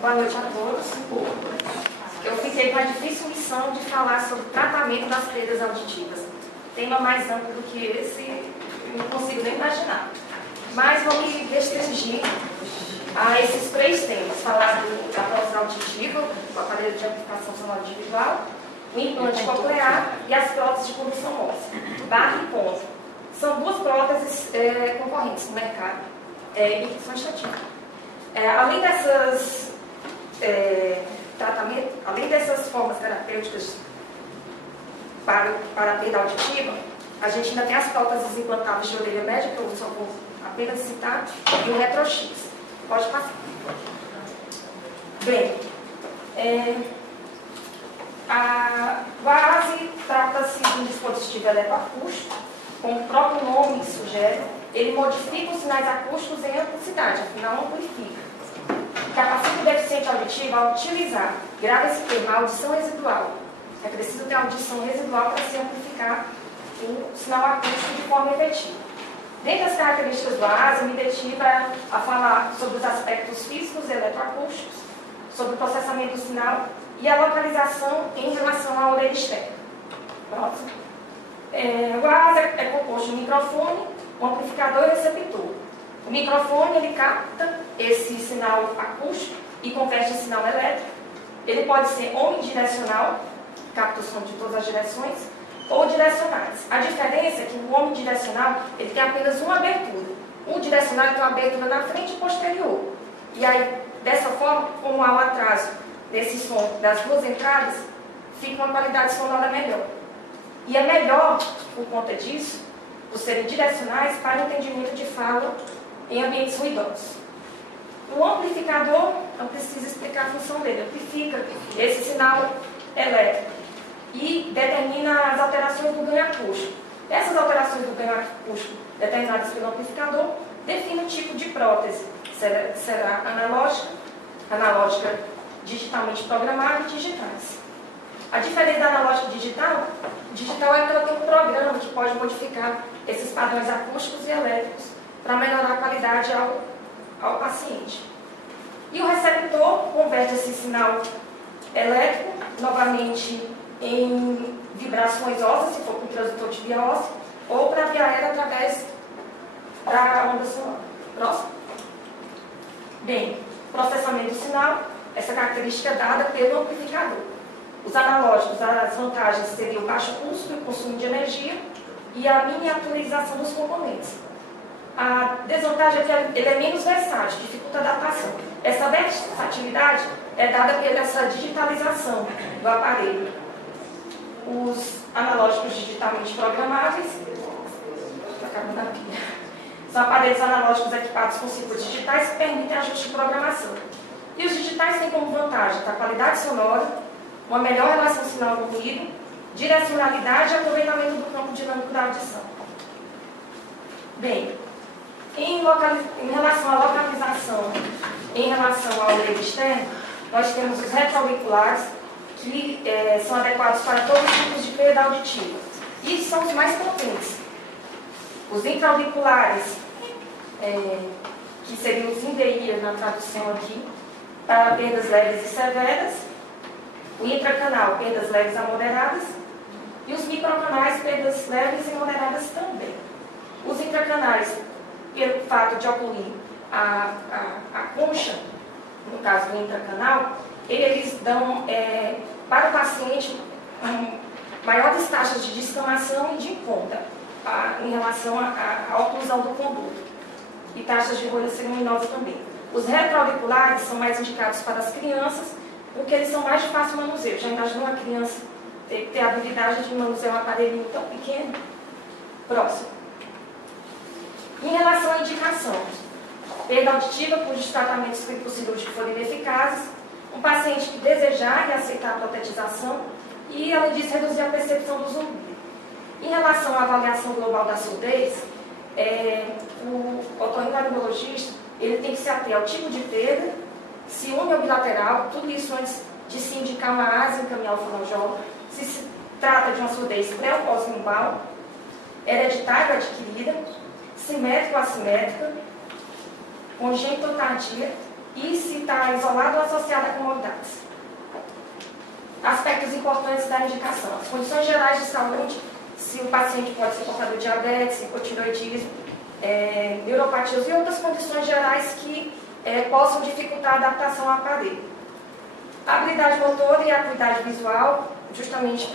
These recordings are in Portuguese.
Boa noite a todos. Eu fiquei com a difícil missão de falar sobre o tratamento das perdas auditivas. Tema mais amplo do que esse, eu não consigo nem imaginar. Mas vou me restringir a esses três temas. Falar da prótese auditiva, o aparelho de amplificação sonora individual, o implante coclear e as próteses de condução óssea, barra e ponta. São duas próteses concorrentes no mercado e que são estatísticas. Além dessas formas terapêuticas para a perda auditiva, a gente ainda tem as próteses implantáveis de orelha média, que eu só vou apenas citar, e o RetroX. Pode passar. Bem, a base trata-se de um dispositivo eletroacústico, como o próprio nome sugere, ele modifica os sinais acústicos em amplicidade, afinal amplifica. Capacita o deficiente auditivo a utilizar, grave esse termo, a audição residual. É preciso ter audição residual para se amplificar o sinal acústico de forma efetiva. Dentre as características do ASE, eu me detive a falar sobre os aspectos físicos e eletroacústicos, sobre o processamento do sinal e a localização em relação à orelha externa. Próximo. O ASE é composto de um microfone, um amplificador e receptor. O microfone, ele capta esse sinal acústico e converte em sinal elétrico. Ele pode ser omnidirecional, capta o som de todas as direções, ou direcionais. A diferença é que o omnidirecional, ele tem apenas uma abertura. O direcional tem uma abertura na frente e posterior. E aí, dessa forma, como há um atraso desse som das duas entradas, fica uma qualidade sonora melhor. E é melhor, por conta disso, por serem direcionais para o entendimento de fala em ambientes ruidosos. O amplificador, não precisa explicar a função dele, amplifica esse sinal elétrico e determina as alterações do ganho acústico. Essas alterações do ganho acústico determinadas pelo amplificador definem o tipo de prótese. Será analógica digitalmente programada e digitais. A diferença da analógica digital é que ela tem um programa que pode modificar esses padrões acústicos e elétricos para melhorar a qualidade ao paciente. E o receptor converte esse sinal elétrico, novamente, em vibrações ósseas, se for com transdutor de via óssea, ou para a via aérea através da onda sonora. Próximo. Bem, processamento do sinal, essa característica é dada pelo amplificador. Os analógicos, as vantagens seriam o baixo custo e o consumo de energia e a miniaturização dos componentes. A desvantagem é que ele é menos versátil, dificulta a adaptação. Essa versatilidade é dada pela essa digitalização do aparelho. Os analógicos digitalmente programáveis são aparelhos analógicos equipados com circuitos digitais que permitem ajuste de programação. E os digitais têm como vantagem a qualidade sonora, uma melhor relação sinal-ruído, direcionalidade e aproveitamento do campo dinâmico da audição. Bem, em relação à localização, em relação ao orelha externa, nós temos os retroauriculares, que são adequados para todos os tipos de perda auditiva. E são os mais potentes. Os intraauriculares, que seriam os in-the-ear na tradução aqui, para perdas leves e severas. O intracanal, perdas leves a moderadas. E os microcanais, perdas leves e moderadas também. Os intracanais, pelo fato de ocluir a concha, no caso do intracanal, eles dão para o paciente maiores taxas de descamação e de inconda em relação à oclusão do conduto. E taxas de rolha seminosa também. Os retroauriculares são mais indicados para as crianças, porque eles são mais de fácil manuseio. Já imaginou uma criança ter a habilidade de manusear um aparelhinho tão pequeno? Próximo. Em relação à indicação, perda auditiva cujos tratamentos cirúrgicos forem ineficazes, um paciente que desejar e aceitar a protetização e, além disso, reduzir a percepção do zumbido. Em relação à avaliação global da surdez, o otorrinolaringologista ele tem que se ater ao tipo de perda, se une ou bilateral, tudo isso antes de se indicar uma ASE e encaminhar o fonoaudiólogo, se trata de uma surdez pré ou pós-lumbal, hereditária adquirida, simétrica ou assimétrica, congênita ou tardia, e se está isolado ou associado a comorbidades. Aspectos importantes da indicação. As condições gerais de saúde, se o paciente pode ser portador de diabetes, hipotireoidismo, neuropatias e outras condições gerais que possam dificultar a adaptação ao aparelho. A habilidade motora e a acuidade visual, justamente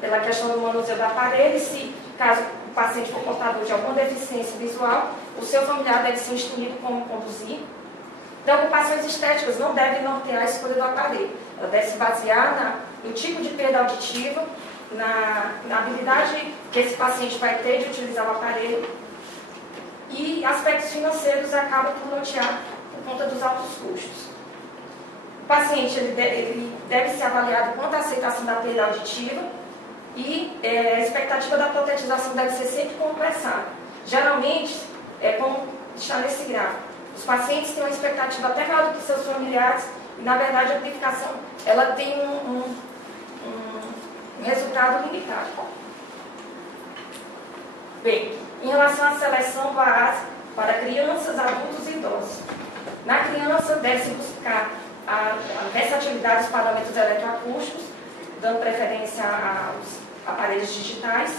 pela questão do manuseio do aparelho, se caso o paciente for portador de alguma deficiência visual, o seu familiar deve ser instruído como conduzir. Preocupações estéticas não devem nortear a escolha do aparelho. Ela deve se basear no tipo de perda auditiva, na habilidade que esse paciente vai ter de utilizar o aparelho, e aspectos financeiros acabam por nortear por conta dos altos custos. O paciente ele deve ser avaliado quanto à aceitação da perda auditiva e a expectativa da protetização deve ser sempre conversada. Geralmente, como está nesse gráfico, os pacientes têm uma expectativa até maior do que seus familiares e, na verdade, a amplificação ela tem um resultado limitado. Bem, em relação à seleção para crianças, adultos e idosos. Na criança, deve-se buscar a versatilidade dos parâmetros eletroacústicos, dando preferência aos aparelhos digitais.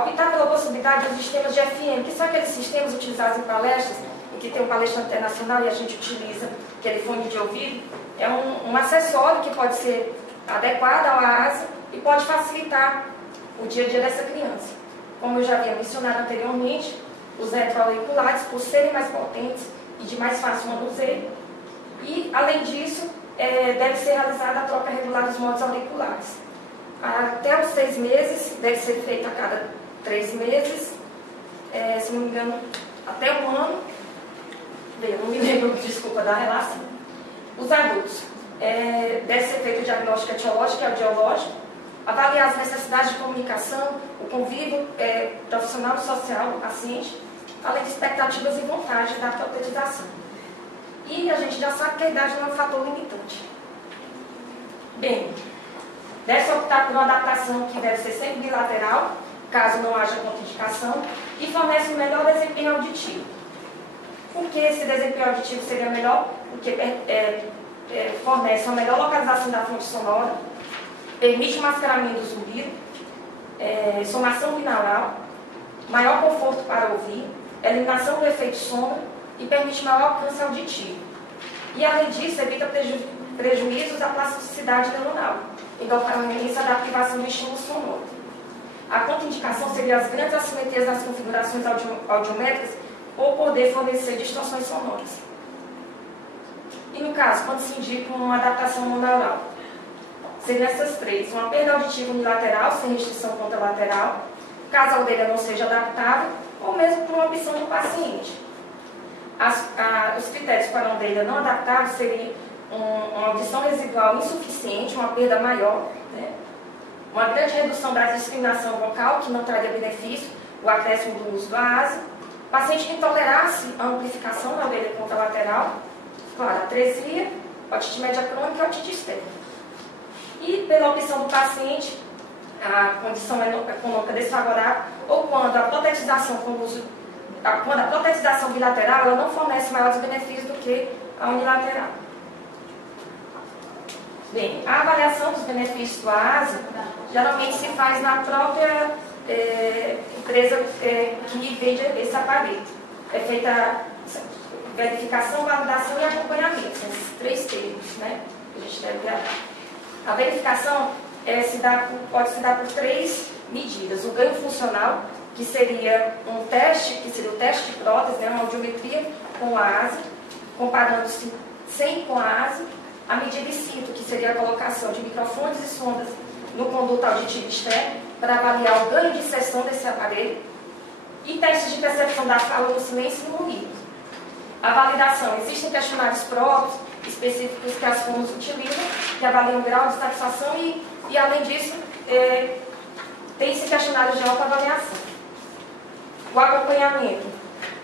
Optar pela possibilidade dos sistemas de FM, que são aqueles sistemas utilizados em palestras, em que tem um palestrante internacional e a gente utiliza aquele fone de ouvido. É um acessório que pode ser adequado ao ASA e pode facilitar o dia a dia dessa criança. Como eu já havia mencionado anteriormente, os retroauriculares, por serem mais potentes e de mais fácil manuseio, e, além disso, deve ser realizada a troca regular dos modos auriculares. Até os 6 meses, deve ser feita a cada 3 meses, se não me engano, até 1 ano. Bem, eu não me lembro, desculpa, da relação. Os adultos, deve ser feito o diagnóstico etiológico e audiológico, avaliar as necessidades de comunicação, o convívio profissional e social do paciente, além de expectativas e vontade da protetização. E a gente já sabe que a idade não é um fator limitante. Bem, deve-se optar por uma adaptação que deve ser sempre bilateral, caso não haja contraindicação, e fornece um melhor desempenho auditivo. Por que esse desempenho auditivo seria melhor? Porque fornece uma melhor localização da fonte sonora, permite mascaramento do zumbido, somação binaural, maior conforto para ouvir, eliminação do efeito sombra e permite maior alcance auditivo. E, além disso, evita prejuízos à plasticidade neuronal, em decorrência da privação do estímulo sonoro. A contraindicação seria as grandes assimetrias nas configurações audiométricas ou poder fornecer distorções sonoras. E, no caso, quando se indica uma adaptação monaural, seriam essas 3. Uma perda auditiva unilateral, sem restrição contralateral, caso a orelha não seja adaptável, ou mesmo por uma opção do paciente. Os critérios para uma orelha não adaptável seriam uma audição residual insuficiente, uma perda maior, né? Uma grande redução da discriminação vocal, que não traria benefício, o acréscimo do uso do ASA, paciente que intolerasse a amplificação na orelha contralateral, claro, atresia, otite média crônica e otite externa. E pela opção do paciente, a condição econômica desfavorável, ou quando a protetização bilateral ela não fornece maiores benefícios do que a unilateral. Bem, a avaliação dos benefícios do ASA geralmente se faz na própria empresa que vende esse aparelho. É feita verificação, validação e acompanhamento, são esses 3 termos, né, que a gente deve gravar. A verificação pode se dar por 3 medidas. O ganho funcional, que seria um teste, que seria o teste de prótese, né, uma audiometria com a ASA, comparando-se sem com a ASA. A medida in situ, que seria a colocação de microfones e sondas no conduto auditivo externo, para avaliar o ganho de seção desse aparelho. E testes de percepção da fala no silêncio e no ruído. A validação. Existem questionários próprios, específicos que as fonos utilizam, que avaliam o grau de satisfação e além disso, tem-se questionários de autoavaliação. O acompanhamento.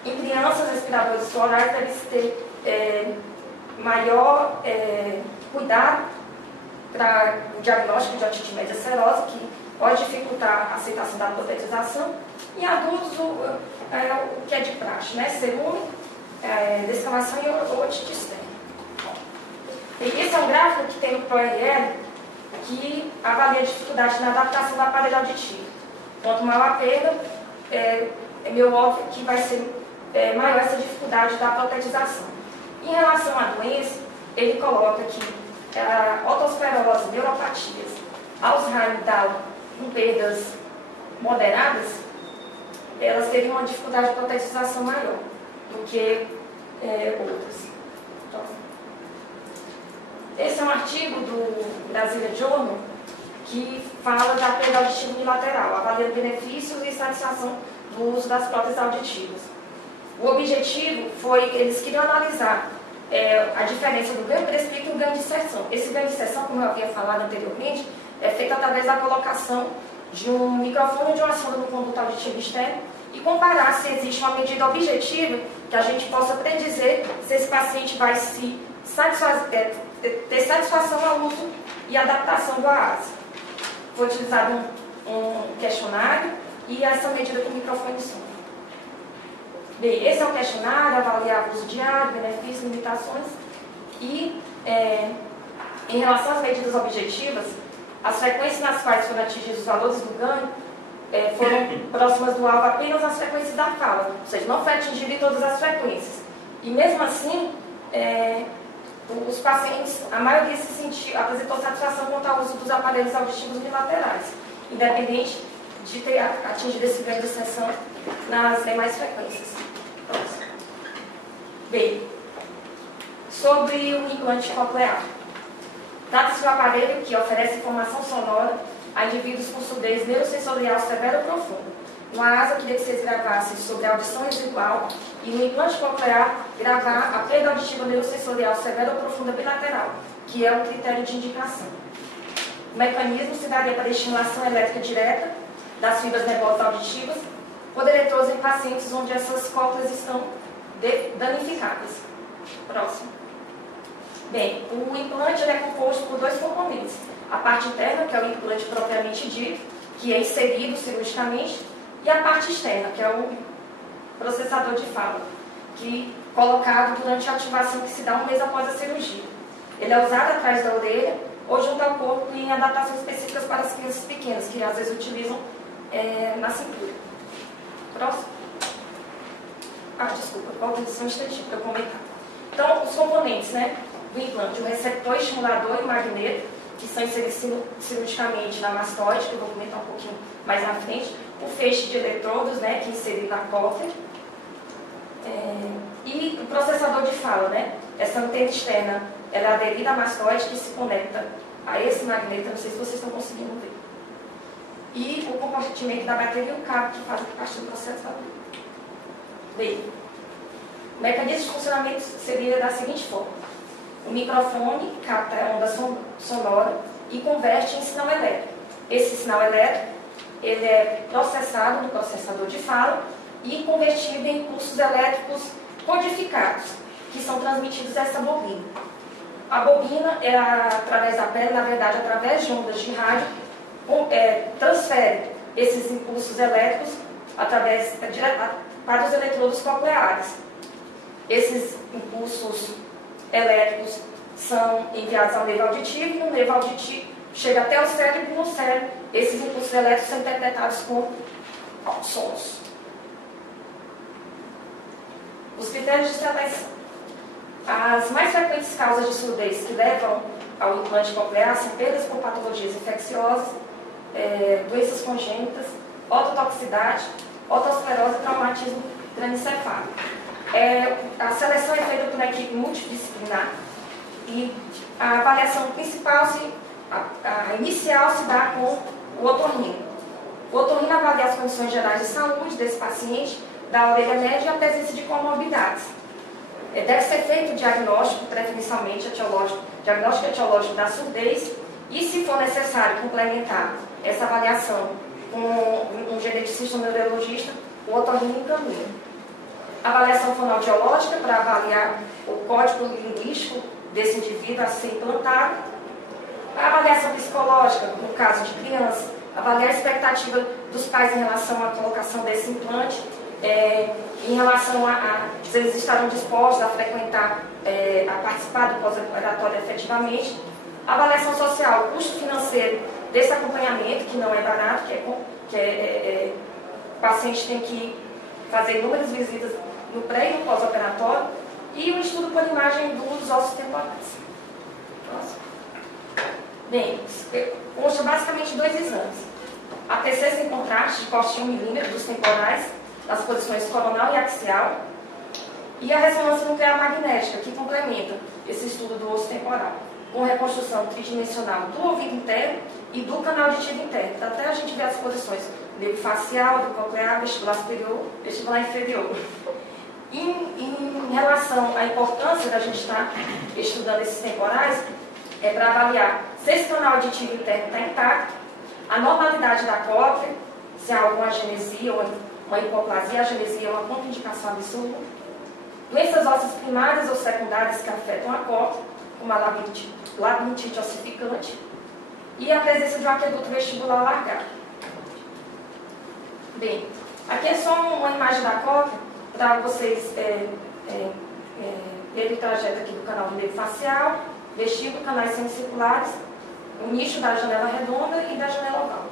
Em crianças, respiradores florais deve-se ter maior cuidado para o diagnóstico de otite média serosa, que pode dificultar a aceitação da protetização. Em adultos, o que é de praxe, né? Cerume, descamação e otite externa. E esse é um gráfico que tem no ProRL que avalia a dificuldade na adaptação do aparelho auditivo. Quanto maior a perda, é meio óbvio que vai ser maior essa dificuldade da protetização. Em relação à doença, ele coloca que a otosclerose, neuropatias, Alzheimer e Down, com perdas moderadas, elas teriam uma dificuldade de protetização maior do que outras. Então, esse é um artigo do Brasília Journal que fala da perda auditiva unilateral, avaliando benefícios e satisfação do uso das próteses auditivas. O objetivo foi, eles queriam analisar a diferença do ganho prescrito e o ganho de inserção. Esse ganho de inserção, como eu havia falado anteriormente, é feito através da colocação de um microfone de uma sonda no conduto auditivo externo e comparar se existe uma medida objetiva que a gente possa predizer se esse paciente vai ter satisfação ao uso e adaptação do AAS. Foi utilizado um questionário e essa medida com microfone de sonda. Bem, esse é o questionário, avaliar o uso diário, benefícios, limitações e, em relação às medidas objetivas, as frequências nas quais foram atingidos os valores do ganho foram próximas do alvo apenas às frequências da fala, ou seja, não foi atingido em todas as frequências. E mesmo assim, os pacientes, a maioria apresentou satisfação quanto ao uso dos aparelhos auditivos unilaterais, independente de ter atingido esse ganho de extensão nas demais frequências. Bem, sobre o implante coclear. Trata-se de um aparelho que oferece informação sonora a indivíduos com surdez neurosensorial severa ou profunda. No AAS, eu queria que vocês gravassem sobre a audição residual e no implante coclear, gravar a perda auditiva neurosensorial severa ou profunda bilateral, que é o critério de indicação. O mecanismo se daria para estimulação elétrica direta das fibras nervosas auditivas por eletrodos em pacientes onde essas cócleas estão danificadas. Próximo. Bem, o implante é composto por dois componentes. A parte interna, que é o implante propriamente dito, que é inserido cirurgicamente, e a parte externa, que é o processador de fala, que é colocado durante a ativação que se dá um mês após a cirurgia. Ele é usado atrás da orelha ou junto ao corpo em adaptações específicas para as crianças pequenas, que às vezes utilizam na cintura. Próximo. Desculpa, volta um instantinho para eu comentar. Então, os componentes, né, do implante, o receptor, estimulador e o magneto, que são inseridos cirurgicamente na mastoide, que eu vou comentar um pouquinho mais na frente, o feixe de eletrodos, né, que é inserido na cóclea, e o processador de fala, né, essa antena externa, ela é aderida à mastoide que se conecta a esse magneto, não sei se vocês estão conseguindo ver, e o compartimento da bateria e o cabo que fazem parte do processador. Bem, o mecanismo de funcionamento seria da seguinte forma: o microfone capta a onda sonora e converte em sinal elétrico. Esse sinal elétrico ele é processado no processador de fala e convertido em impulsos elétricos codificados, que são transmitidos a essa bobina. A bobina, através da pele, na verdade, através de ondas de rádio, transfere esses impulsos elétricos para os eletrodos cocleares. Esses impulsos elétricos são enviados ao nervo auditivo, e no nervo auditivo chega até o cérebro, e no cérebro esses impulsos elétricos são interpretados como sons. Os critérios de seleção. As mais frequentes causas de surdez que levam ao implante coclear são perdas por patologias infecciosas, doenças congênitas, ototoxicidade, otosclerose e traumatismo cranioencefálico. A seleção é feita por uma equipe multidisciplinar e a avaliação principal, a inicial, se dá com o otorrino. O otorrino avalia as condições gerais de saúde desse paciente, da orelha média e a presença de comorbidades. Deve ser feito o diagnóstico, preferencialmente diagnóstico etiológico da surdez e, se for necessário, complementar essa avaliação com um geneticista ou neurologista, o otorrino encaminha. Avaliação fonoaudiológica para avaliar o código linguístico desse indivíduo a ser implantado. A avaliação psicológica, no caso de criança, avaliar a expectativa dos pais em relação à colocação desse implante, em relação a se eles estarão dispostos a frequentar, a participar do pós-operatório efetivamente. Avaliação social, o custo financeiro desse acompanhamento, que não é barato, o paciente tem que fazer inúmeras visitas no pré e no pós-operatório, e o estudo por imagem dos ossos temporais. Próximo. Bem, consta basicamente 2 exames. A TC sem contraste, de corte de 1 milímetro dos temporais, das posições coronal e axial, e a ressonância nuclear magnética, que complementa esse estudo do osso temporal, com reconstrução tridimensional do ouvido interno e do canal auditivo interno. Até a gente ver as posições do facial, do coclear, vestibular superior, vestibular inferior. Em relação à importância da gente estar estudando esses temporais, é para avaliar se esse canal auditivo interno está intacto, a normalidade da cóclea, se há alguma agenesia ou uma hipoplasia. A agenesia é uma contraindicação absoluta. Doenças ósseas primárias ou secundárias que afetam a cóclea, como a labirintite ossificante, e a presença de um aqueduto vestibular alargado. Bem, aqui é só uma imagem da cóclea para vocês verem o trajeto aqui do canal do meio facial, vestíbulo, canais semicirculares, o nicho da janela redonda e da janela oval.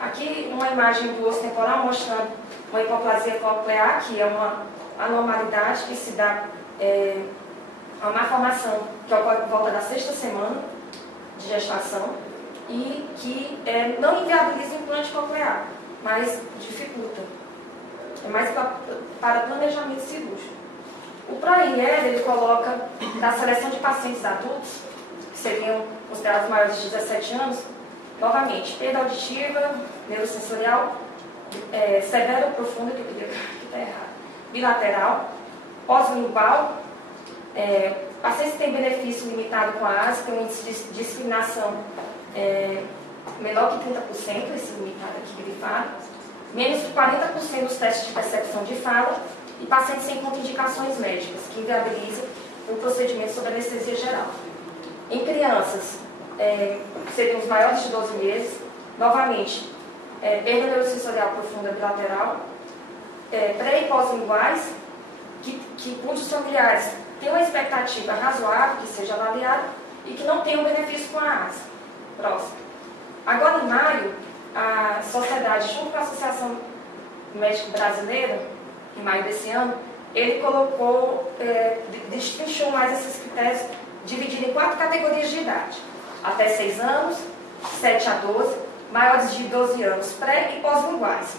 Aqui uma imagem do osso temporal mostrando uma hipoplasia coclear, que é uma anormalidade que se dá a uma malformação que ocorre por volta da 6ª semana de gestação e que não inviabiliza o implante coclear, mas dificulta. É mais para planejamento cirúrgico. O ProINR, ele coloca na seleção de pacientes adultos, que seriam considerados maiores de 17 anos, novamente, perda auditiva, neurosensorial, severa ou profunda, que eu queria que está errado, bilateral, pós-lingual, pacientes que têm benefício limitado com a ASA, tem um índice de discriminação menor que 30%, esse limitado aqui grifado, menos de 40% dos testes de percepção de fala, e pacientes sem contraindicações médicas, que inviabilizam o procedimento sob anestesia geral. Em crianças, seriam os maiores de 12 meses, novamente, perda neurosensorial profunda bilateral, pré e pós-linguais, cujos familiares têm uma expectativa razoável que seja avaliada e que não tenham benefício com a ASA. Próximo. Agora, em maio, a sociedade, junto com a Associação Médica Brasileira, em maio desse ano, ele colocou, destrinchou mais esses critérios, dividindo em 4 categorias de idade. Até 6 anos, 7 a 12, maiores de 12 anos, pré e pós-linguais.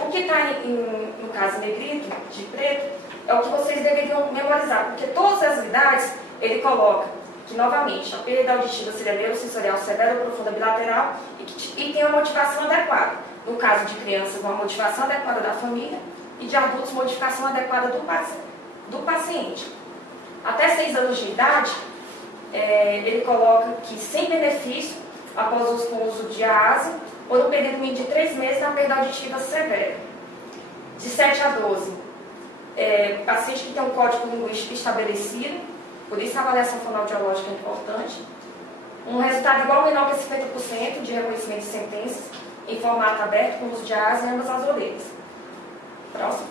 O que está, no caso, negrito, de preto, é o que vocês deveriam memorizar, porque todas as idades ele coloca que, novamente, a perda auditiva seria neurosensorial severa ou profunda bilateral e tem uma motivação adequada. No caso de crianças, uma motivação adequada da família e de adultos, modificação adequada do paciente. Até 6 anos de idade, ele coloca que sem benefício, após o uso de ASA, por um período mínimo de 3 meses na perda auditiva severa. De 7 a 12, paciente que tem um código linguístico estabelecido, por isso a avaliação fonoaudiológica é importante. Um resultado igual ou menor que 50% de reconhecimento de sentenças em formato aberto com uso de ASA em ambas as orelhas. Próximo.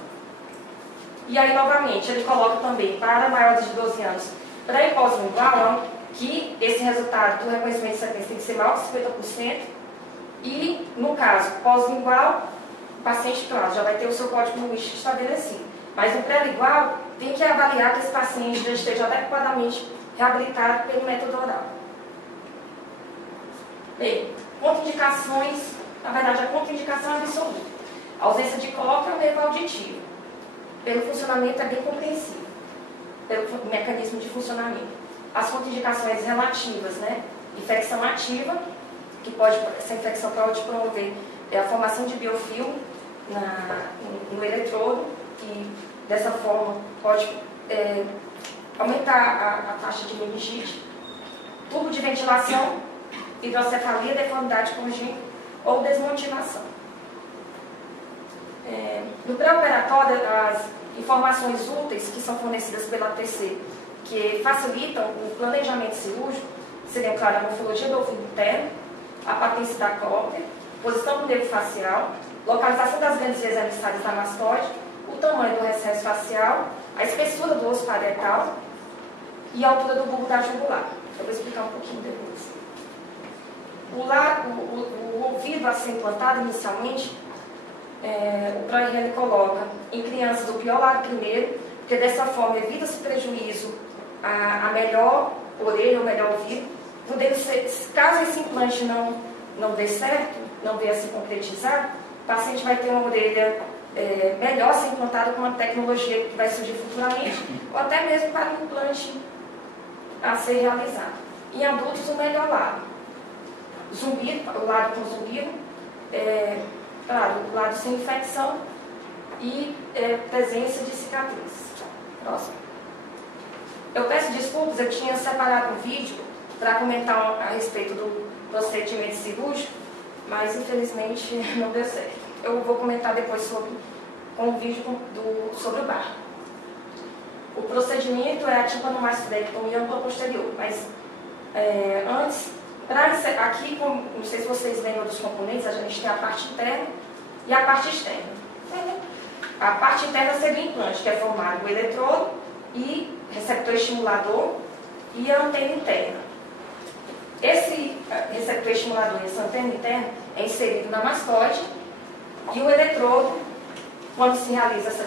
E aí, novamente, ele coloca também para maiores de 12 anos pré e pós-lingual, que esse resultado do reconhecimento de sentença tem que ser maior que 50%. E, no caso, pós-lingual, o paciente, claro, já vai ter o seu código linguístico estabelecido. Mas no pré-lingual, tem que avaliar que esse paciente já esteja adequadamente reabilitado pelo método oral. Bem, contraindicações, na verdade, a contraindicação é absoluta. A ausência de cóclea é o nervo auditivo. Pelo funcionamento é bem compreensível, pelo mecanismo de funcionamento. As contraindicações relativas, né? Infecção ativa, que pode, essa infecção pode promover a formação de biofilme no eletrodo, e dessa forma pode aumentar a taxa de meningite, tubo de ventilação, hidrocefalia, deformidade congênita ou desmotivação. No pré-operatório, as informações úteis que são fornecidas pela TC, que facilitam o planejamento cirúrgico, seriam, claro, a morfologia do ouvido interno, a patência da cópia, posição do nervo facial, localização das grandes veias emissárias da mastoide, o tamanho do recesso facial, a espessura do osso parietal e a altura do bulbo da jugular. Eu vou explicar um pouquinho depois. O ouvido a ser implantado inicialmente, o ProRN coloca em crianças o pior lado primeiro, porque dessa forma evita-se prejuízo a melhor orelha ou melhor ouvido, podendo ser, caso esse implante não dê certo, não venha a se concretizar, o paciente vai ter uma orelha melhor a ser implantada com uma tecnologia que vai surgir futuramente, ou até mesmo para um implante a ser realizado. Em adultos, o melhor lado. Zumbido, o lado com zumbido, claro, o lado sem infecção e presença de cicatriz. Próximo. Eu peço desculpas, eu tinha separado um vídeo para comentar a respeito do procedimento cirúrgico, mas infelizmente não deu certo. Eu vou comentar depois com o vídeo sobre o bar. O procedimento é a timpanomastectomia ampla posterior, mas antes, aqui, não sei se vocês lembram dos componentes, a gente tem a parte interna e a parte externa. A parte interna seria o implante, que é formado por eletrodo e receptor estimulador e a antena interna. Esse receptor estimulador e essa antena interna é inserido na mastoide e o eletrodo, quando se realiza essa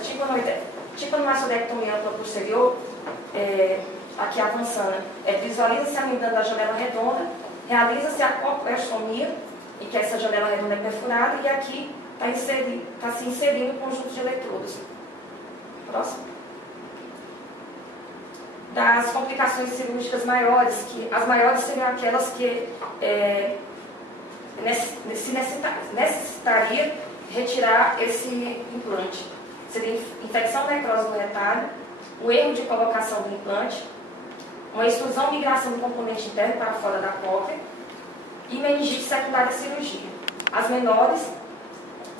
timpanomastectomia ampla posterior, aqui avançando, visualiza-se a membrana da janela redonda, realiza-se a coplestomia, em que essa janela redonda é perfurada, e aqui está se inserindo um conjunto de eletrodos. Próximo. Das complicações cirúrgicas maiores, as maiores seriam aquelas que necessitaria retirar esse implante. Seria infecção necrose do retalho, o erro de colocação do implante, uma extrusão e migração do componente interno para fora da cóclea e meningite secundária à cirurgia. As menores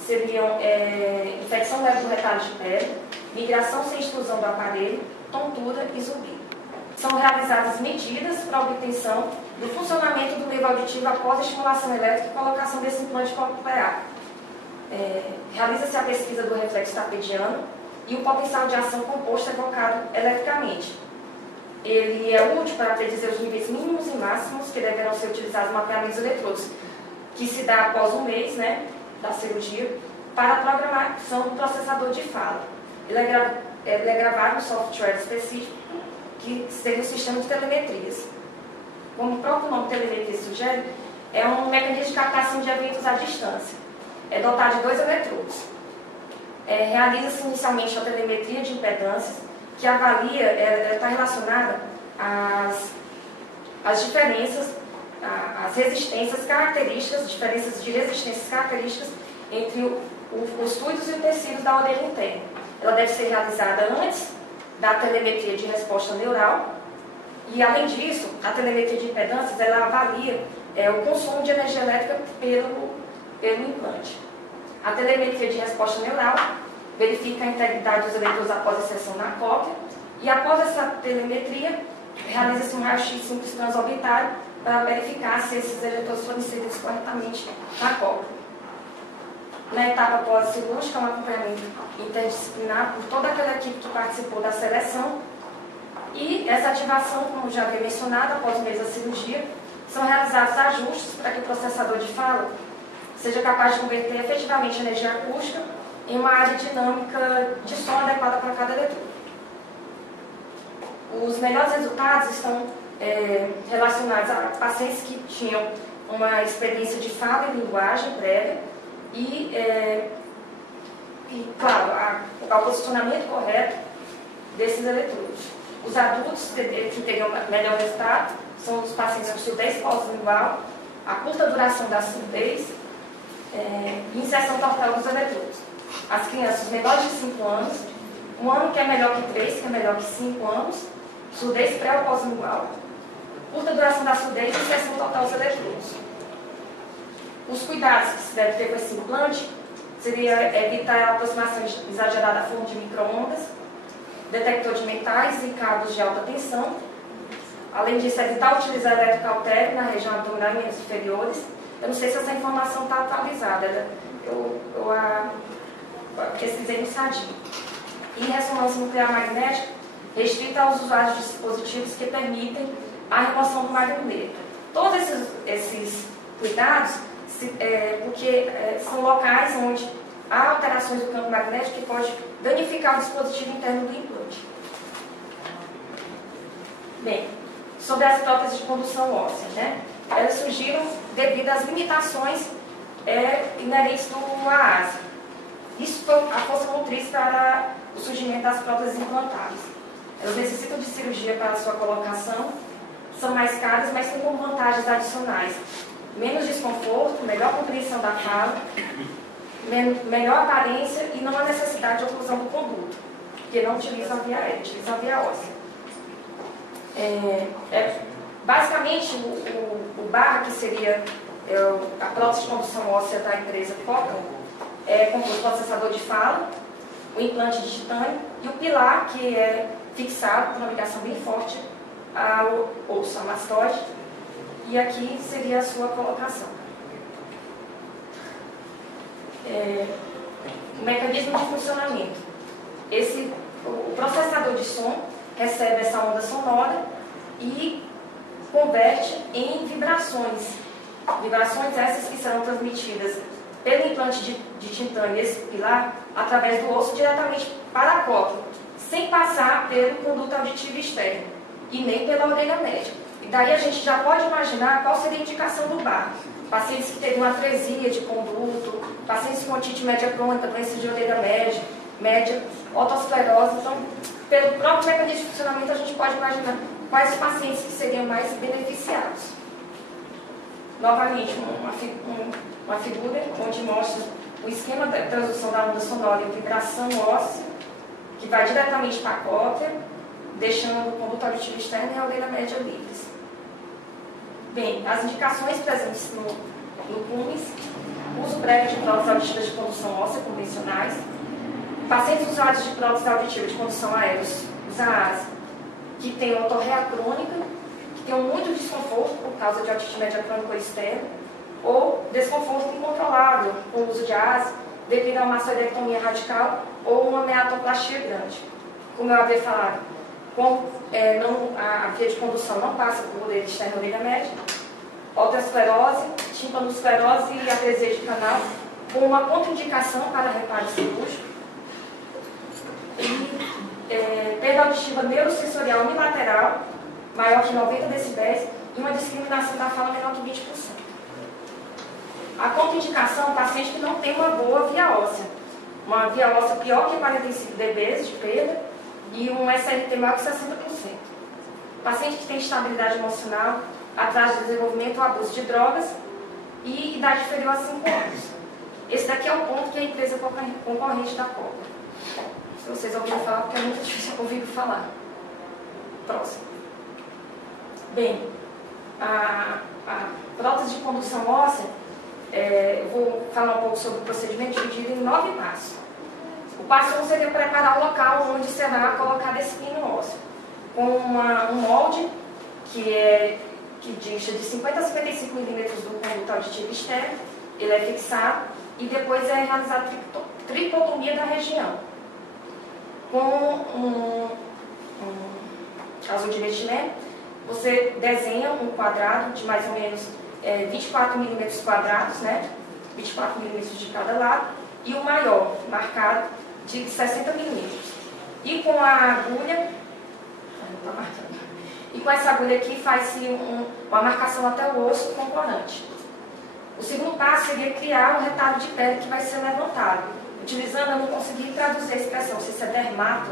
seriam infecção leve do retalho de pele, migração sem extrusão do aparelho, tontura e zumbido. São realizadas medidas para obtenção do funcionamento do nervo auditivo após a estimulação elétrica e colocação desse implante coclear. Realiza-se a pesquisa do reflexo tapediano e o potencial de ação composto evocado eletricamente. Ele é útil para predizer os níveis mínimos e máximos que deverão ser utilizados no mapeamento dos eletrodos, que se dá após um mês da cirurgia, para a programação do processador de fala. Ele é gravado no software específico, que seria o sistema de telemetrias. Como o próprio nome telemetria sugere, é um mecanismo de captação de eventos à distância. É dotado de 2 eletrodos. Realiza-se inicialmente a telemetria de impedâncias, que avalia, está relacionada às diferenças, às resistências características, diferenças de resistências características entre os fluidos e os tecidos da orelha interna. Ela deve ser realizada antes da telemetria de resposta neural e, além disso, a telemetria de impedâncias ela avalia o consumo de energia elétrica pelo implante. A telemetria de resposta neural verifica a integridade dos eletrodos após a inserção na cóclea e, após essa telemetria, realiza-se um raio-x simples transorbitário para verificar se esses eletrodos foram inseridos corretamente na cóclea. Na etapa pós-cirúrgica, um acompanhamento interdisciplinar por toda aquela equipe que participou da seleção e essa ativação, como já havia mencionado, após o mês da cirurgia, são realizados ajustes para que o processador de fala seja capaz de converter efetivamente a energia acústica em uma área dinâmica de som adequada para cada eletrodo. Os melhores resultados estão relacionados a pacientes que tinham uma experiência de fala e linguagem prévia e claro, ao posicionamento correto desses eletrodos. Os adultos que teriam melhor resultado são os pacientes com surdez pós-lingual, a curta duração da surdez e inserção total dos eletrodos. As crianças menores de 5 anos, 1 ano que é melhor que 3, que é melhor que 5 anos, surdez pré ou pós-lingual, curta duração da surdez e inserção total dos eletrodos. Os cuidados que se deve ter com esse implante seria evitar a aproximação exagerada à fonte de micro-ondas, detector de metais e cabos de alta tensão. Além disso, evitar utilizar eletrocautério na região abdominal e membros inferiores, Eu não sei se essa informação está atualizada, né? Eu pesquisei no SADI. E ressonância nuclear magnética restrita aos usuários de dispositivos que permitem a remoção do magneto. Todos esses cuidados, porque são locais onde há alterações do campo magnético que pode danificar o dispositivo interno do implante. Bem, sobre as próteses de condução óssea, né? Elas surgiram devido às limitações inerentes do AASE. Isso foi a força motriz para o surgimento das próteses implantáveis. Elas necessitam de cirurgia para a sua colocação, são mais caras, mas têm como vantagens adicionais menos desconforto, melhor compreensão da fala, melhor aparência e não há necessidade de oclusão do conduto, porque não utiliza a via aérea, utiliza a via óssea. Basicamente, o barra, que seria a prótese de condução óssea da empresa Foca, é composto do processador de fala, o implante de titânio e o pilar, que é fixado por uma ligação bem forte ao osso, à mastoide, e aqui seria a sua colocação. O mecanismo de funcionamento. O processador de som recebe essa onda sonora e converte em vibrações. Vibrações essas que serão transmitidas pelo implante de titânio, esse pilar, através do osso diretamente para a cóclea, sem passar pelo conduto auditivo externo e nem pela orelha média. E daí a gente já pode imaginar qual seria a indicação do barra. Pacientes que teriam atresia de conduto, pacientes com otite média crônica, doença de orelha média, otosclerose. Então, pelo próprio mecanismo de funcionamento, a gente pode imaginar quais os pacientes que seriam mais beneficiados. Novamente, uma figura onde mostra o esquema da transdução da onda sonora em vibração óssea, que vai diretamente para a cóclea, deixando o conduto auditivo externo e a orelha média livres. Bem, as indicações presentes no CUMES: uso breve de próteses auditivas de condução óssea convencionais, pacientes usuários de próteses auditivas de condução aérea, os AAS, que têm otorreia crônica, que tenham muito desconforto por causa de otite média crônica ou externa, ou desconforto incontrolável com o uso de AAS devido a uma mastoidectomia radical ou uma meatoplastia grande. Como eu havia falado, a via de condução não passa por orelha externa e orelha média, otosclerose, timpanosclerose e atresia de canal, com uma contraindicação para reparo cirúrgico, e perda auditiva neurosensorial unilateral, maior que 90 decibéis, e uma discriminação da fala menor que 20%. A contraindicação é o paciente que não tem uma boa via óssea, uma via óssea pior que 45 dB de perda, e um SRT maior que 60%. Paciente que tem estabilidade emocional, atraso de desenvolvimento ou abuso de drogas e idade inferior a 5 anos. Esse daqui é o ponto que é a empresa concorrente da Copa. Se vocês ouviram falar, porque é muito difícil ouvir falar. Próximo. Bem, a prótese de condução óssea, eu vou falar um pouco sobre o procedimento dividido em 9 passos. O passo 1 seria preparar o local onde será colocado esse pino ósseo, com um molde que dicha de 50 a 55 milímetros do conduto auditivo externo. Ele é fixado e depois é realizada a tricotomia da região. Com um azul de vestimento, você desenha um quadrado de mais ou menos 24 milímetros quadrados, né? 24 milímetros de cada lado, e o maior, marcado, de 60 milímetros. E com a agulha, com essa agulha aqui faz-se uma marcação até o osso com corante. O segundo passo seria criar um retalho de pele que vai ser levantado. Utilizando, eu não consegui traduzir a expressão, se isso é dermato,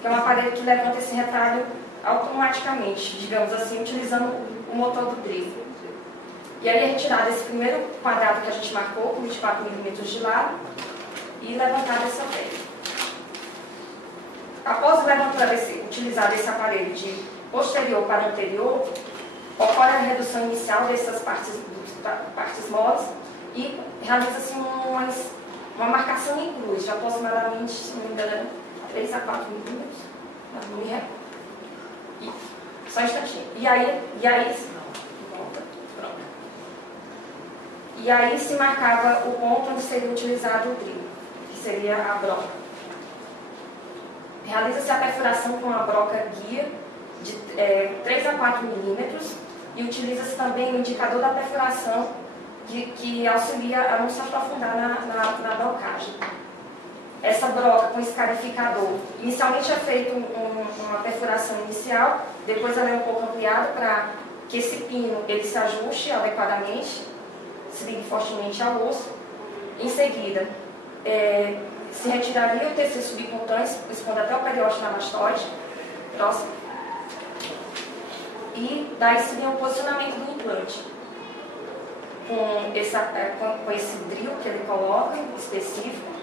que é um aparelho que levanta esse retalho automaticamente, digamos assim, utilizando o motor do drill. E aí é retirado esse primeiro quadrado que a gente marcou, com 24 milímetros de lado, e levantado essa pele. Após utilizar esse aparelho de posterior para anterior, ocorre a redução inicial dessas partes moles e realiza-se uma marcação em cruz, de aproximadamente, se não me engano, 3 a 4 milímetros, não me recordo. Só um instantinho. E aí volta. Pronto. e aí se marcava o ponto onde seria utilizado o drill, que seria a broca. Realiza-se a perfuração com a broca guia de 3 a 4 milímetros e utiliza-se também o indicador da perfuração que auxilia a não se aprofundar na brocagem. Essa broca com escarificador, inicialmente é feita uma perfuração inicial, depois ela é um pouco ampliada para que esse pino ele se ajuste adequadamente, se ligue fortemente ao osso. Em seguida, se retiraria o tecido subcutâneo, expondo até o periósteo anastoide, próximo, e daí seria o posicionamento do implante, com esse drill que ele coloca, específico,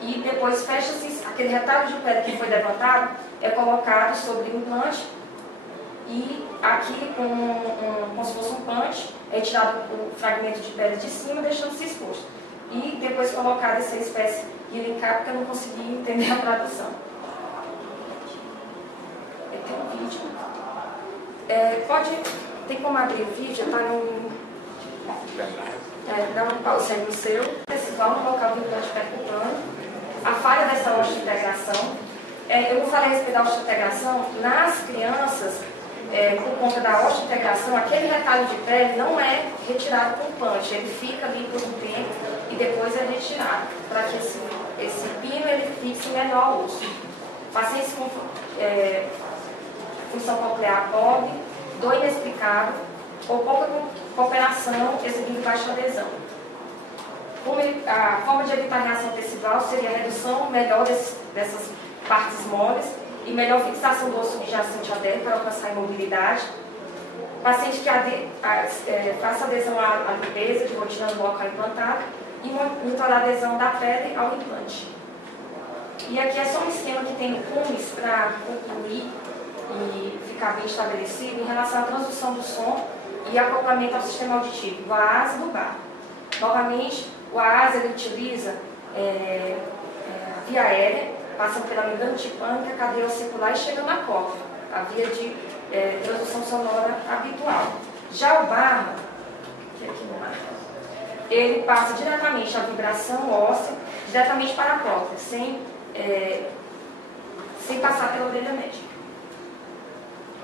e depois fecha-se aquele retalho de pele que foi levantado, é colocado sobre o implante, e aqui, como se fosse um punch, é tirado o fragmento de pele de cima, deixando-se exposto. E depois colocado essa espécie de linkar, porque eu não consegui entender a tradução. Tem um vídeo. Tem como abrir o vídeo, está no... dá um pause no seu. Tecidual no local do implante percutâneo. A falha dessa osteointegração. Eu não falei a respeito da osteointegração. Nas crianças, por conta da osteointegração, aquele retalho de pele não é retirado com punch. Ele fica ali por um tempo e depois é retirado, para que esse pino ele fixe melhor ao osso. Pacientes com função coclear pobre, dor inexplicável ou pouca cooperação exibindo baixa adesão. A forma de evitar a reação tecidual seria a redução melhor dessas partes móveis e melhor fixação do osso subjacente adérito para alcançar a imobilidade. Paciente que faça adesão à limpeza de rotina do local implantado e monitorar a adesão da pele ao implante. E aqui é só um esquema que tem cumes para concluir e ficar bem estabelecido em relação à transdução do som e acoplamento ao sistema auditivo, o AAS e do BAR. Novamente, o AAS ele utiliza a via aérea, passando pela membrana tipânica, cadeia ossicular e chega na cóclea, a via de transdução sonora habitual. Já o BAR, que aqui no mar, ele passa diretamente a vibração óssea, diretamente para a cóclea, sem passar pela orelha média.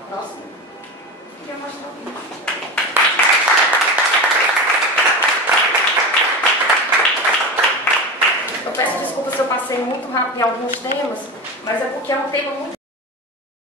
Próximo. Queria mostrar o vídeo. Eu peço desculpa se eu passei muito rápido em alguns temas, mas é porque é um tema muito